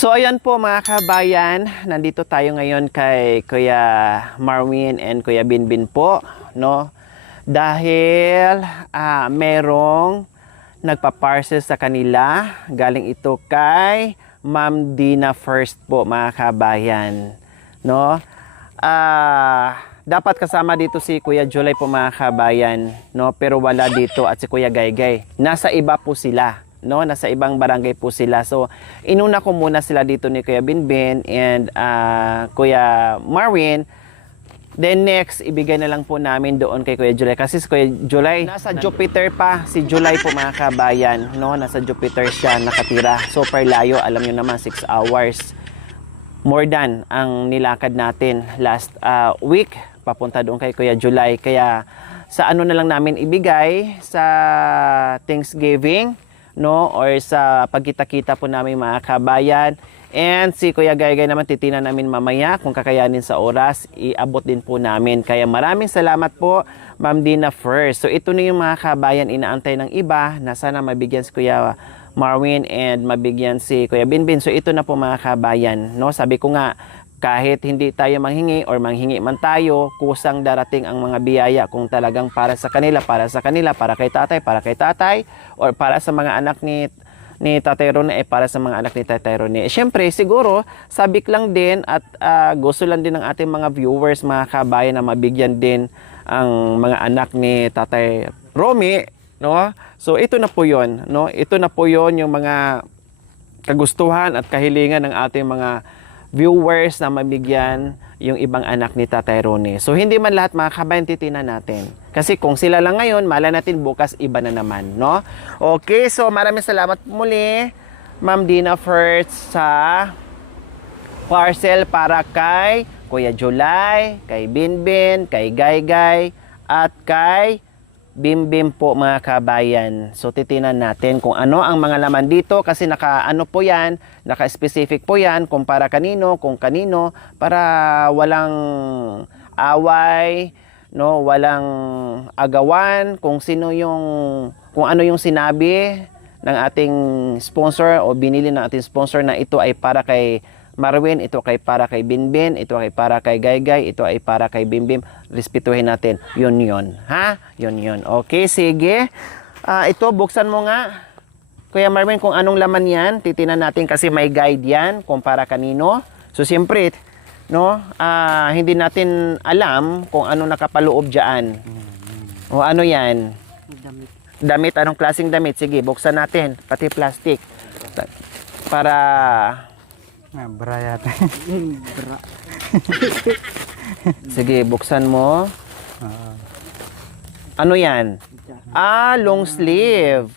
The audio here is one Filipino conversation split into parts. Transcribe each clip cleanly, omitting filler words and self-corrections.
So ayan po mga kabayan, nandito tayo ngayon kay Kuya Marwin and Kuya Binbin po, no? Dahil merong nagpa-parcel sa kanila, galing ito kay Ma'am Dina First po mga kabayan, no? Dapat kasama dito si Kuya Julay po mga kabayan, no? Pero wala dito at si Kuya Gaygay. Nasa iba po sila. No, nasa ibang barangay po sila. So, inuna ko muna sila dito ni Kuya Binbin and Kuya Marwin. Then next, ibigay na lang po namin doon kay Kuya Julay. Kasi si Kuya Julay, nasa Jupiter pa. Si Julay po mga kabayan. No, nasa Jupiter siya nakatira. Super layo. Alam nyo naman, 6 hours. More than ang nilakad natin last week. Papunta doon kay Kuya Julay. Kaya sa ano na lang namin ibigay sa Thanksgiving, no, or sa pagkita-kita po namin mga kabayan. And si Kuya Gaygay naman titinan namin mamaya kung kakayanin sa oras, iabot din po namin. Kaya maraming salamat po Ma'am Dina First. So ito na yung mga kabayan inaantay ng iba na sana mabigyan si Kuya Marwin and mabigyan si Kuya Binbin. So ito na po mga kabayan, no. Sabi ko nga, kahit hindi tayo manghingi or manghingi man tayo, kusang darating ang mga biyaya kung talagang para sa kanila, para kay tatay, or para sa mga anak ni Tatay Ronnie, para sa mga anak ni Tatay Ronnie. Siyempre, siguro, sabik lang din at gusto lang din ng ating mga viewers, mga kabayan na mabigyan din ang mga anak ni Tatay Romy, no? So, ito na po yun, no? Ito na po yun yung mga kagustuhan at kahilingan ng ating mga viewers na mabigyan yung ibang anak ni Tatay Ronnie. So, hindi man lahat mga kabayan titinan natin. Kasi kung sila lang ngayon, mala natin bukas iba na naman, no? Okay, so maraming salamat muli, Ma'am Dina First, sa parcel para kay Kuya Julay, kay Binbin, kay Gaygay, at kay Bimbim po mga kabayan. So titinan natin kung ano ang mga laman dito kasi naka-ano po yan, naka-specific po yan kung para kanino, kung kanino, para walang away, no, walang agawan, kung sino yung, kung ano yung sinabi ng ating sponsor o binili ng ating sponsor na ito ay para kay Marwin, ito ay para kay Binbin, ito ay para kay Gaygay, ito ay para kay Bimbim. Respetuhin natin. Yun. Ha? Yun. Okay, sige. Ito, buksan mo nga. Kuya Marwin, kung anong laman yan, titinan natin kasi may guide yan kung para kanino. So, siyempre, no, hindi natin alam kung ano nakapaloob dyan. O ano yan? Damit. Anong klaseng damit? Sige, buksan natin. Pati plastic. Para bra yata. Bra. Sige, buksan mo. Ano yan? Long sleeve.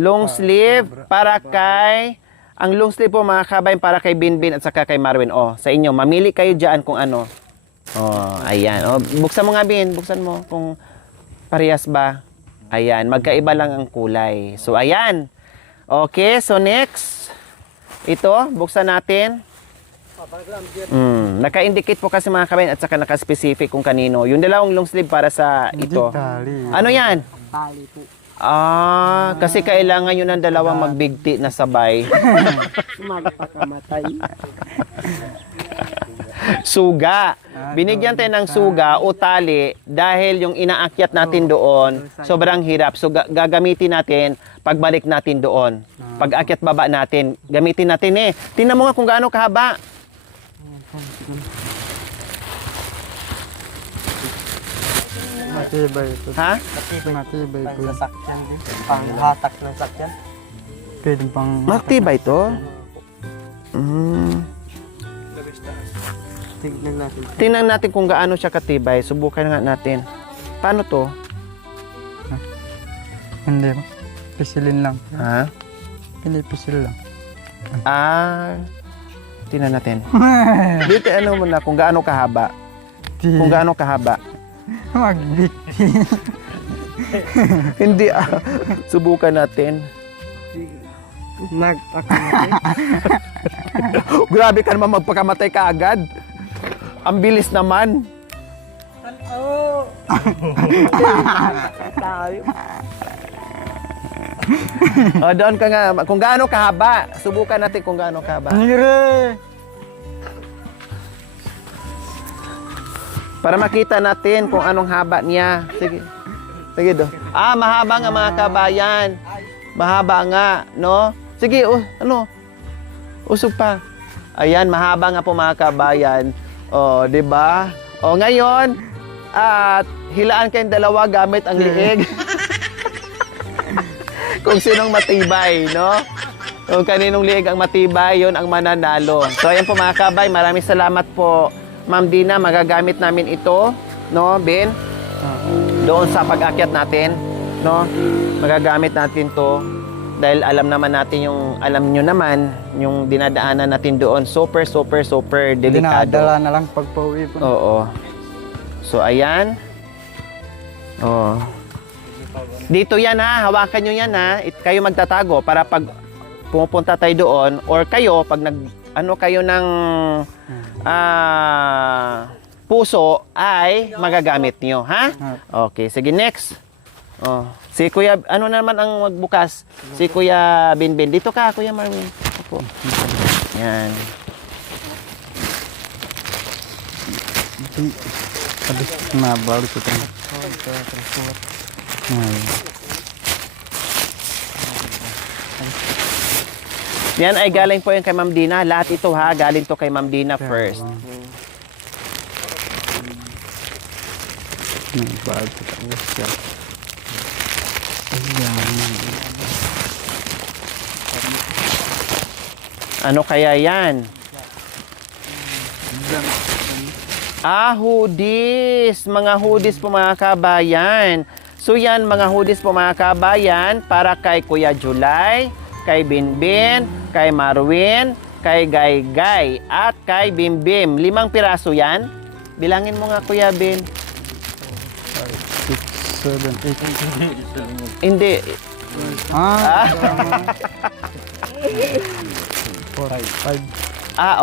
Long sleeve para kay, ang long sleeve po mga kabayan para kay Binbin at saka kay Marwin. Oh, sa inyo, mamili kayo dyan kung ano. Oh, ayan. Oh, buksan mo nga, Bin. Buksan mo kung parehas ba. Ayan, magkaiba lang ang kulay. So, ayan. Okay, so next. Ito, buksan natin. Naka-indicate po kasi mga kabayan at saka naka-specific kung kanino. Yung dalawang long sleeve para sa ito. Ano yan? Tali po. Kasi kailangan yun ng dalawang magbigti na sabay. Magpakamatay. Suga. Binigyan tayo ng suga o tali dahil yung inaakyat natin doon, sobrang hirap. So gagamitin natin pagbalik natin doon. Pag akyat baba natin, gamitin natin eh. Tingnan mo nga kung gaano kahaba. Matibay ito. Ha? Matibay po. Sasakyan din. Panghatak ng sakyan. Pwede pang... Matibay to? Tignan natin. Tingnan natin kung gaano siya katibay. Subukan nga natin. Paano to? Hindi po. Pisilin lang. Ha? Pinipisil lang. Tingnan natin. Dito ano mo na kung gaano kahaba. Kung gaano kahaba. Magbiti. Hindi subukan natin. Magpakamatay. Grabe ka naman magpakamatay ka agad. Ang bilis naman. Oo. Tayo. O, doon ka nga. Kung gaano kahaba. Subukan natin kung gaano kahaba. Nire! Para makita natin kung anong haba niya. Sige. Sige do. Mahaba nga mga kabayan. Mahaba nga, no? Sige, ano? Usog pa. Ayan, mahaba nga po mga kabayan. O, di ba? O, ngayon, at hilaan kayong dalawa gamit ang liig. Kung sinong matibay, no? Kung kaninong liig ang matibay, yon ang mananalo. So, ayan po mga kabay, maraming salamat po. Ma'am Dina, magagamit namin ito, no, Ben? Doon sa pag-akyat natin, no? Magagamit natin to dahil alam naman natin alam nyo naman, yung dinadaanan natin doon, super delikado. Dinadala na lang pagpauwi po. Oo. So, ayan. Oh. Dito yan ha, hawakan nyo yan ha. Kayo magtatago para pag pumupunta tayo doon or kayo pag kayo ng puso ay magagamit nyo, ha? Okay, sige next. Oh, si Kuya, ano naman ang magbukas? Si Kuya Binbin. Dito ka, Kuya Marvin. Opo. Yan. Habis mabalik ko tayo. Yan ay galing po yung kay Ma'am Dina. Lahat ito ha, galing to kay Ma'am Dina first. Mabalik ko tayo. Ayan. Ano kaya yan? Hoodies. Mga hoodies po mga kabayan. So yan mga hoodies po mga kabayan para kay Kuya July, kay Binbin, kay Marwin, kay Gaygay, at kay Bimbim. 5 piraso yan. Bilangin mo nga Kuya Bin. 6, 7, 8. Hindi. 4, 5.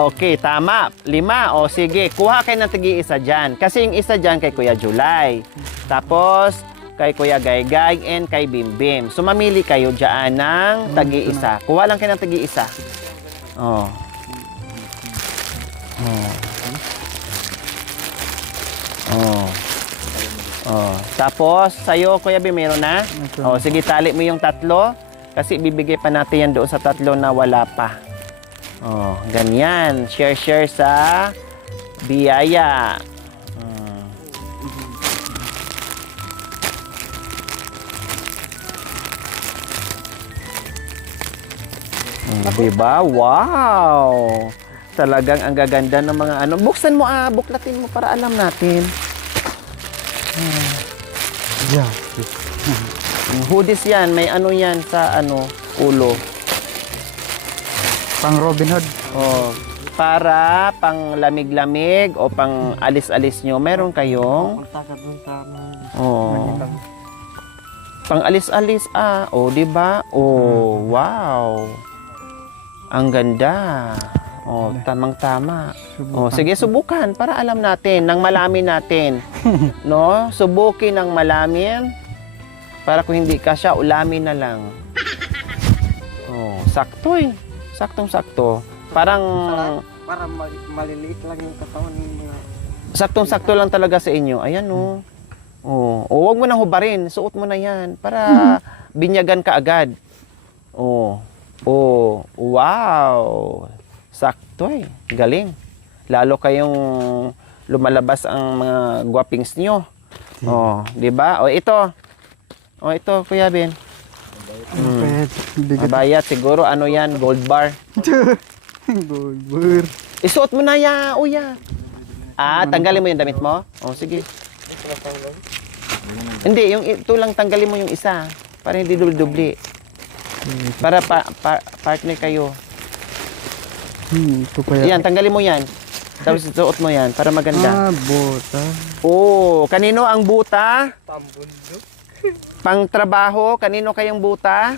Okay, tama. 5. O sige, kuha kayo ng tigi-isa dyan. Kasi yung isa dyan kay Kuya July. Tapos, kay Kuya Gaygay and kay Bimbim. So, mamili kayo dyan ng tagi-isa. Kuha lang kayo ng tagi-isa. Oh. Tapos, sa'yo, Kuya Bim, meron na? Oh, sige, tali mo yung 3. Kasi bibigay pa natin yan doon sa 3 na wala pa. Oh, ganyan. Share sa biyaya. Diba? Wow! Talagang ang gaganda ng mga ano. Buksan mo buklatin mo para alam natin. Yeah. Hoodies yan. May ano yan sa ulo. Pang Robin Hood. Oh, para pang lamig-lamig o pang alis-alis nyo, meron kayong Punta ka dun sa pang alis-alis di ba? Oh, wow. Ang ganda. Oh, tamang-tama. Oh, sige subukan para alam natin, nang malamin natin. No? Subukin ng malamin para kung hindi ka siya, ulamin na lang. Oh, sakto eh. Saktong-sakto. Parang para maliliit lang yung katawan ng mga saktong-sakto lang talaga sa inyo. Ayan oh. Oh, wag mo nang hubarin. Suot mo na 'yan para binyagan ka agad. Oh. Oh, wow. Sakto eh. Galing. Lalo kayong lumalabas ang mga guwapings nyo. Oh, 'di ba? Oh, ito. Oh, ito Kuya Ben. Mabayat siguro ano 'yan, gold bar. Gold bar. Isuot mo na ya, uya. Tanggalin mo yung damit mo? Oh, sige. Hindi, yung ito lang tanggalin mo yung isa para hindi dubli. Para partner kayo. Ito pa yan. Yan, tanggalin mo yan. Tapos isuot mo yan para maganda. Buta. Oh, kanino ang buta? pambundok. Pang trabaho, kanino kayong buta?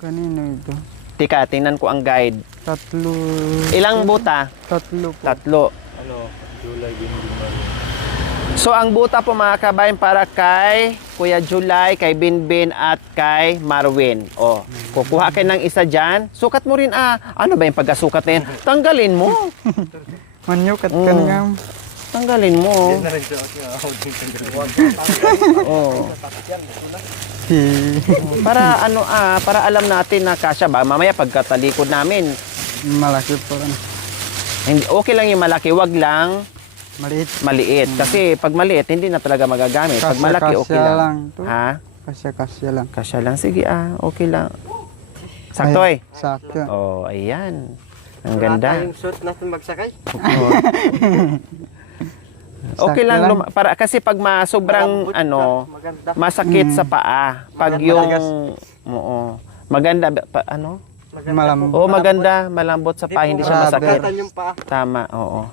Kanino ito? Tika, tingnan ko ang guide. 3. Ilang buta? 3 po. 3. July, Binbin. So ang buta po mga kabayan para kay Kuya July, kay Binbin at kay Marwin. O, kukuha kayo ng isa dyan. Sukat mo rin Ano ba yung pagkasukat na yan? Tanggalin mo. Manyo kat Mm. kaningam. Tanggalin mo. Oh. Para para alam natin na kasya ba. Mamaya pagkatalikod namin, Malaki po ano. hindi okay lang yung malaki, wag lang Maliit. maliit. Kasi pag maliit, hindi na talaga magagamit. Pag malaki, okay Kasya lang. lang to. Ha? Kasya lang. Kasya lang. Sige okay lang. Sakto Ay, eh. Sakto. Oh, ayan. Ang Wala ganda. tayong suit natin magsakay. Okay Sakto lang, lang. para kasi pag sobrang Malambot ka, maganda. masakit sa paa. Pag yung maganda Malam. maganda, malambot sa paa, hindi siya masakit. Magatan yung paa. Tama, oo.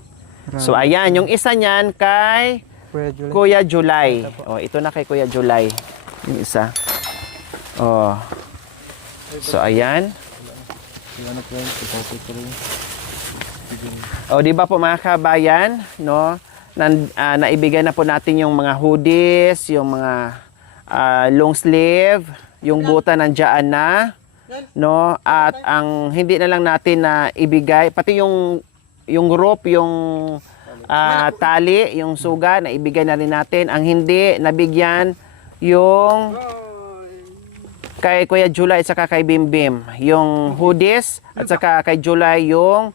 So ayan, yung isa niyan kay Kuya Julie. Kuya July. Oh, ito na kay Kuya July. Yung isa. Oh. So ayan. O, di ba po mga kabayan, no? Naibigay na po natin yung mga hoodies, yung mga long sleeve, yung buta nandiyan na, no? At ang hindi na lang natin na ibigay, pati yung rope, yung tali, yung suga, na ibigay na rin natin. Ang hindi nabigyan, yung kay Kuya July at saka kay Bimbim, yung hoodies at saka kay July yung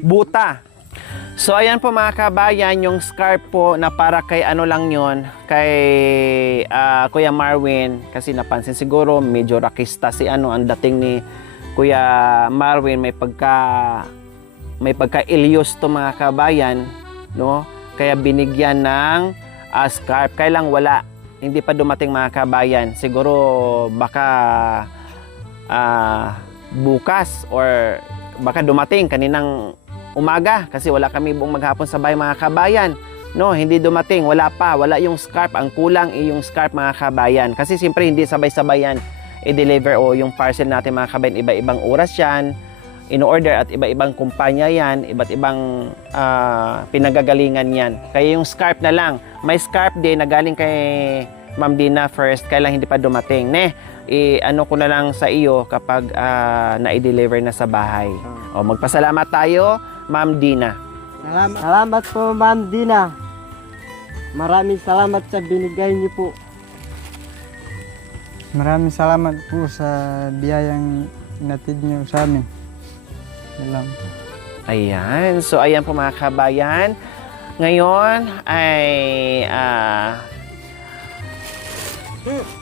buta. So ayan po mga kabayan, yung scarf po na para kay ano lang yon, kay Kuya Marwin, kasi napansin siguro medyo rakista si ang dating ni Kuya Marwin, may pagka-ilyos to mga kabayan, no? Kaya binigyan ng scarf. Kaya lang wala, hindi pa dumating mga kabayan. Siguro baka bukas or baka dumating kaninang umaga kasi wala kami buong maghapon sa bahay mga kabayan. No, hindi dumating, wala yung scarf. Ang kulang yung scarf mga kabayan. Kasi siyempre hindi sabay-sabay yan i-deliver o yung parcel natin mga kabayan, iba-ibang oras yan in-order at iba-ibang kumpanya yan, iba't ibang pinagagalingan yan. Kaya yung scarf na lang, may scarf din na galing kay Ma'am Dina first, kaya lang hindi pa dumating. Ano ko na lang sa iyo kapag na-deliver na sa bahay. O, magpasalamat tayo, Ma'am Dina. Salamat po, Ma'am Dina. Maraming salamat sa binigay niyo po. Maraming salamat po sa biyayang natid niyo sa amin. Salam. Ayan. So, ayan po mga kabayan. Ngayon ay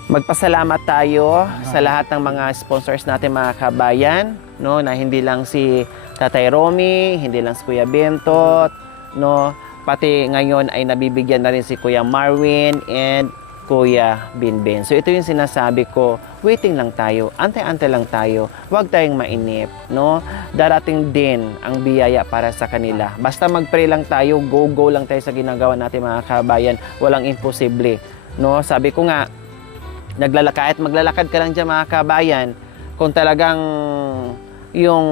magpasalamat tayo sa lahat ng mga sponsors natin mga kabayan, no, na hindi lang si Tatay Romy, hindi lang si Kuya Bentot, no, pati ngayon ay nabibigyan na rin si Kuya Marwin and Kuya Binbin. So ito yung sinasabi ko, waiting lang tayo, antay-antay lang tayo, huwag tayong mainip, no? Darating din ang biyaya para sa kanila. Basta mag-pray lang tayo, go lang tayo sa ginagawa natin mga kabayan, walang imposible, no? Sabi ko nga, maglalakad ka lang dyan mga kabayan, kung talagang yung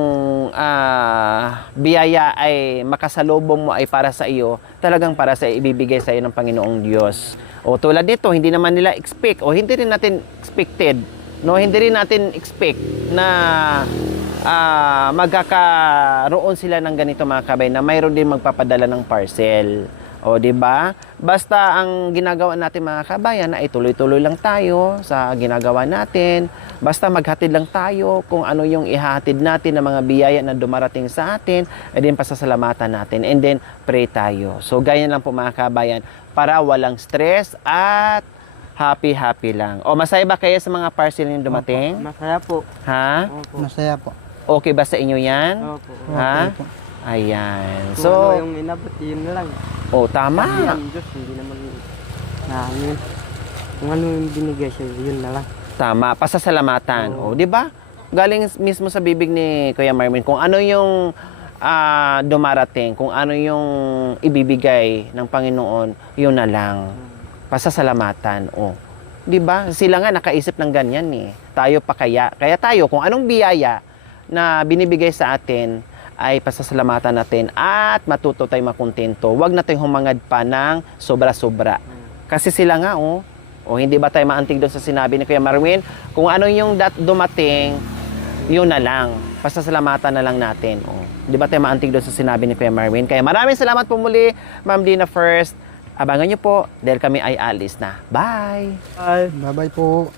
biyaya ay makasalubong mo ay para sa iyo, talagang para sa ibibigay sa iyo ng Panginoong Diyos. O tulad nito, hindi naman nila expect o hindi rin natin expected, no, hindi rin natin expect na magkakaroon sila ng ganito mga kabayan, na mayroon din magpapadala ng parcel. O, di ba? Basta ang ginagawa natin mga kabayan na ituloy-tuloy lang tayo sa ginagawa natin. Basta maghatid lang tayo kung ano yung ihahatid natin ng mga biyaya na dumarating sa atin, and then pasasalamatan natin, and then pray tayo. So, ganyan lang po mga kabayan, para walang stress at happy lang. O, masaya ba kayo sa mga parcel yung dumating? Masaya po. Ha? Opo. Masaya po. Okay ba sa inyo yan? Opo. Ha? Okay po. Ayan. Kung So, ano yung inabot, yun na lang. tama. Ang Diyos, hindi naman namin. Kung ano yung binigay siya, yun na lang. Tama, pasasalamatan. O, di ba? Galing mismo sa bibig ni Kuya Marvin kung ano yung dumarating, kung ano yung ibibigay ng Panginoon, yun na lang. Pasasalamatan. O, di ba? Sila nga nakaisip ng ganyan eh. Tayo pa kaya? Kaya tayo, kung anong biyaya na binibigay sa atin, ay pasasalamatan natin at matuto tayong makontento. Huwag na tayong humangad pa ng sobra-sobra. Kasi sila nga, hindi ba tayo maantig doon sa sinabi ni Kuya Marwin? Kung ano yung dumating, yun na lang. Pasasalamatan na lang natin. Di ba tayo maantig doon sa sinabi ni Kuya Marwin? Kaya maraming salamat po muli, Ma'am Dina First. Abangan nyo po dahil kami ay alis na. Bye! Bye-bye po.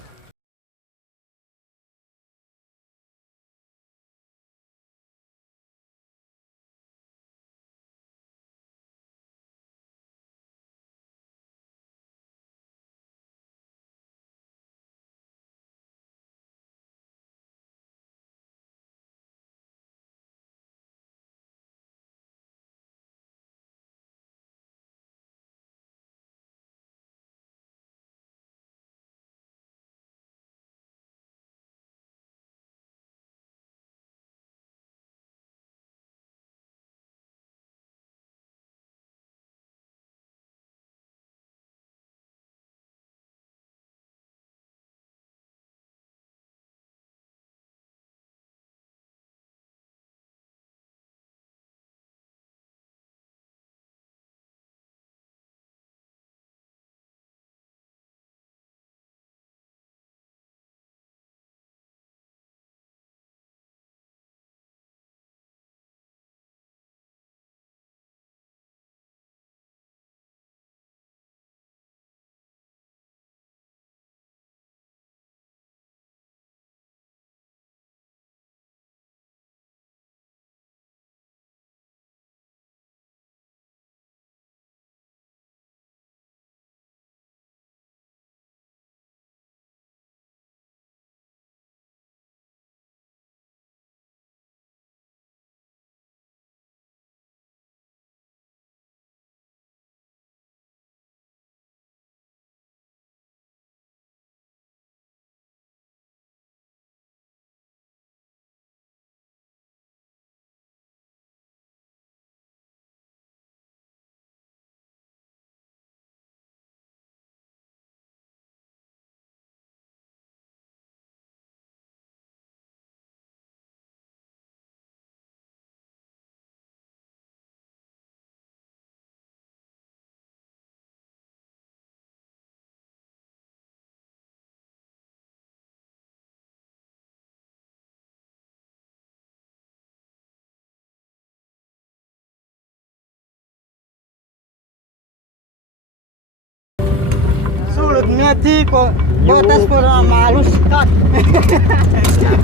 Sulod nga di ko, botas ko na maluskat.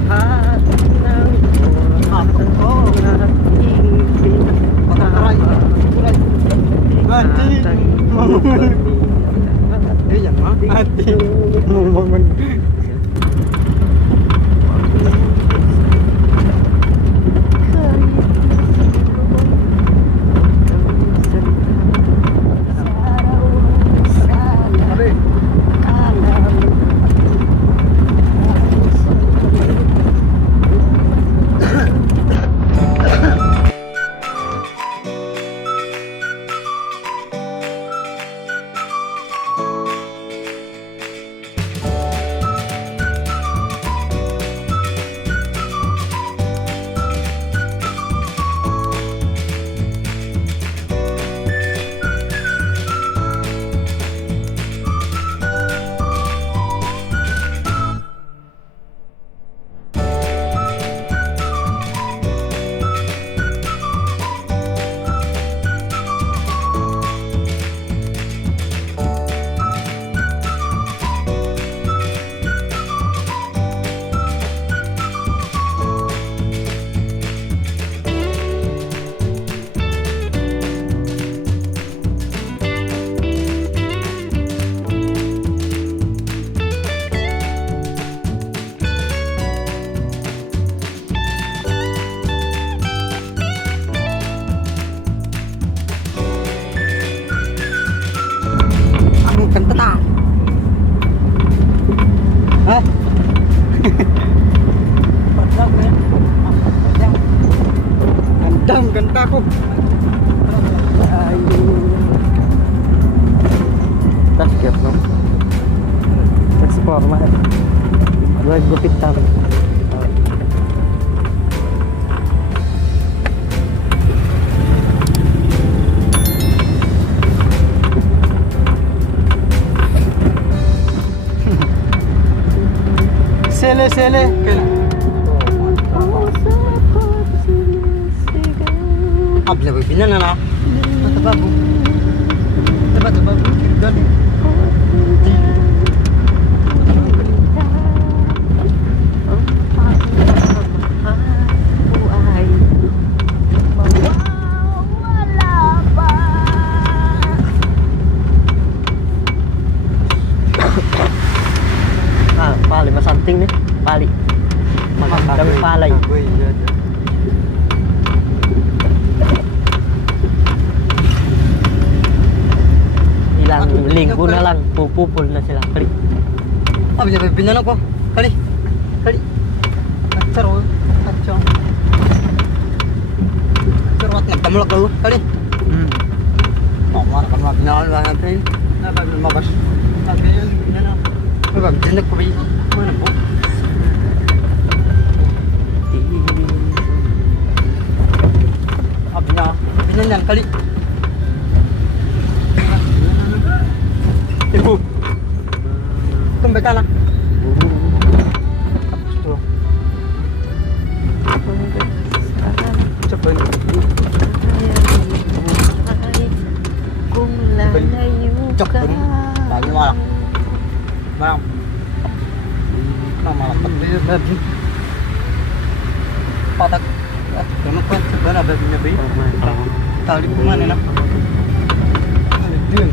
Lahat ng hapon ko na patakaray. Ati, ati, ganda ko. Basket, no? Transformer. Gupit tayo. sele. Abla bibinan na. Tababu. Dali. Pali masanting nih, pali. Magandang palay. Ilang linggo na lang, pupupul na sila. Kali. Abi niya bibinan ako. Kali. Acaro. Acaro at nagkamulak daw. Kali. Mara kamulak na lang natin. Nabag mabas. Sabi yun, Bang, jenek ko ba yun? Mana po? Abi na. Binanyan, kali. Ibu. Tumbe ka na. Tapos to. Cepat. Kung lalayo ka. Lagi malak. Bang. Malak pati babi. Patak. Kamu kan sebenarnya babinya bayi. Tali kemana nak? Dia.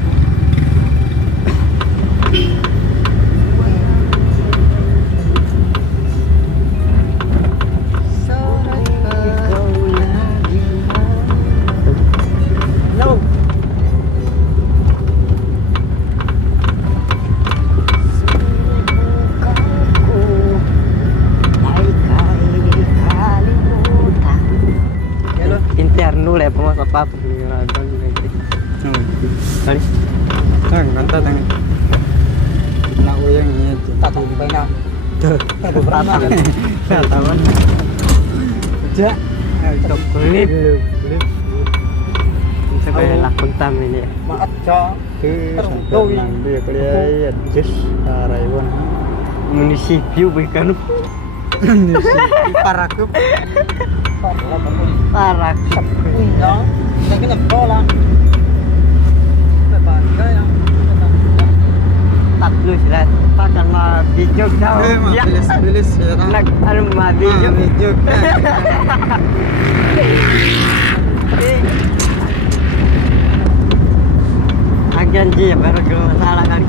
Interno le po sa papo ni Radon lagi. Tadi. Tang, kanta tang. Nak uyang ini. Tatang pa na. Beberapa. Tawan. Ja. Stop clip. Bisa kayak lakon tam ini. Maaf cho. Sampai dia kuliah just Raiwan. Munisipio bukan. Parakup. Parak. Iya. Lagi nak bola. Tatlo sila. Pakan ma video daw. Bilis ya. Nag ano ma video. Video. Agian ji baru ke masalah kali.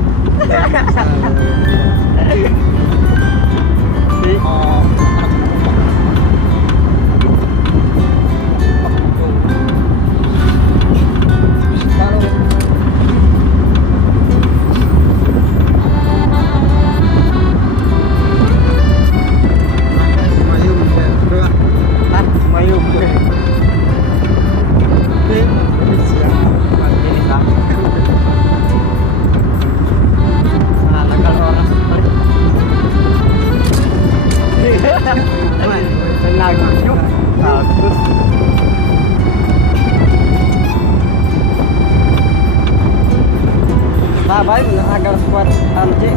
Baik, agar squad anji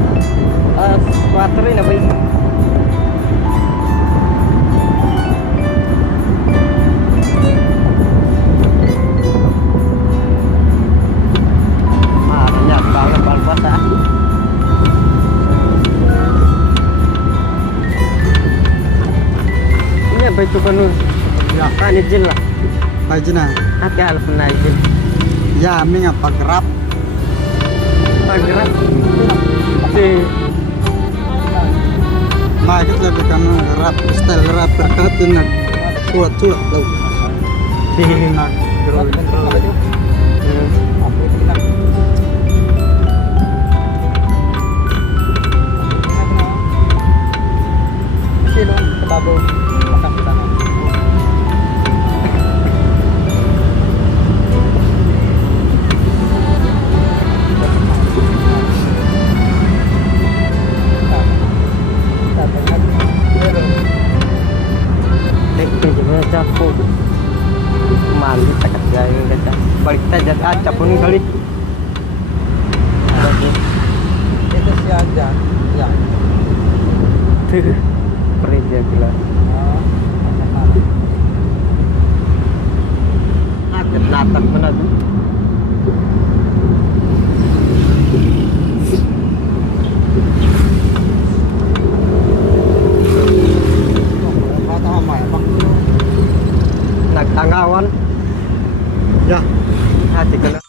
squadri na baik. Banyak banget balpuasa. Ini apa itu penuh? Ya, kan izin lah. Pajina. Hati harus pernah izin. Ya, mi ngapa gerap. Gerak si Makit lebih kan rap style rap berkatin nak suat tau. nak Capuk mandi tak kerja kita balik kita jadi acap pun kali itu si aja ya Predia gila. Latak mo na doon. Nagtangawan. Ya. Hati ko na.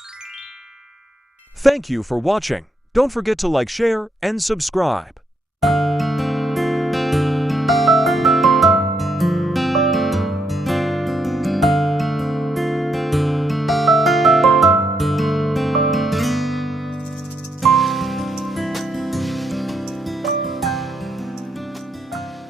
Thank you for watching. Don't forget to like, share, and subscribe.